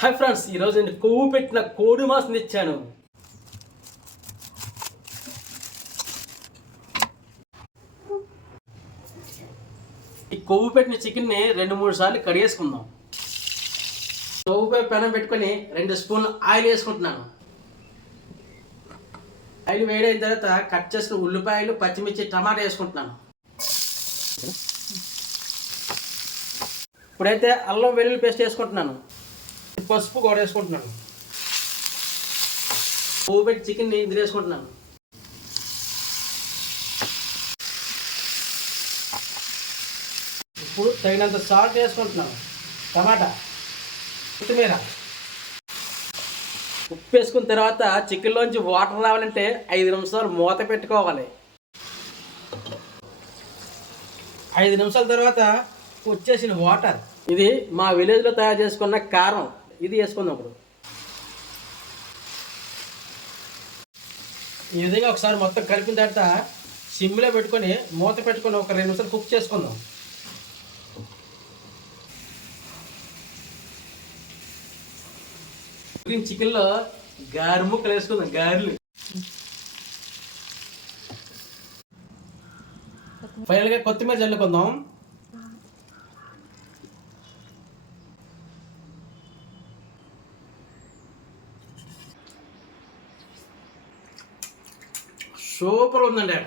Hi friends ఈరోజు నేను కొవ్వు పెట్టిన కోడి మాసం తెచ్చాను. ఈ కొవ్వు పెట్టిన చికెన్ని రెండు మూడు సార్లు కడిగేసుకుందాం. కొవ్వుపై పెనం పెట్టుకొని రెండు స్పూన్లు ఆయిల్ వేసుకుంటున్నాను. ఆయిల్ వేడైన తర్వాత కట్ చేసిన ఉల్లిపాయలు పచ్చిమిర్చి టమాటా వేసుకుంటున్నాను. ఇప్పుడైతే అల్లం వెల్లుల్లి పేస్ట్ వేసుకుంటున్నాను. పసుపు కూడా వేసుకుంటున్నాను పువ్వు పెట్టి చికెన్ ఇందులో వేసుకుంటున్నాను. ఇప్పుడు తగినంత సాల్ట్ వేసుకుంటున్నాను. టమాటా కొత్తిమీర. ఉప్పు వేసుకున్న తర్వాత చికెన్లోంచి వాటర్ రావాలంటే ఐదు నిమిషాలు మూత పెట్టుకోవాలి. ఐదు నిమిషాల తర్వాత వచ్చేసిన వాటర్. ఇది మా విలేజ్లో తయారు చేసుకున్న కారం. ఇది వేసుకుందాం ఇప్పుడు. ఈ విధంగా ఒకసారి మొత్తం కలిపిన తర్వాత సిమ్లో పెట్టుకొని మూత పెట్టుకొని ఒక రెండు నిమిషాలు కుక్ చేసుకుందాం. గ్రీన్ చికెన్లో గారి ముక్కలు వేసుకుందాం గారెలు. ఫైనల్గా కొత్తిమీర చల్లుకుందాం. സൂപ്പർ ഒന്നുണ്ട്.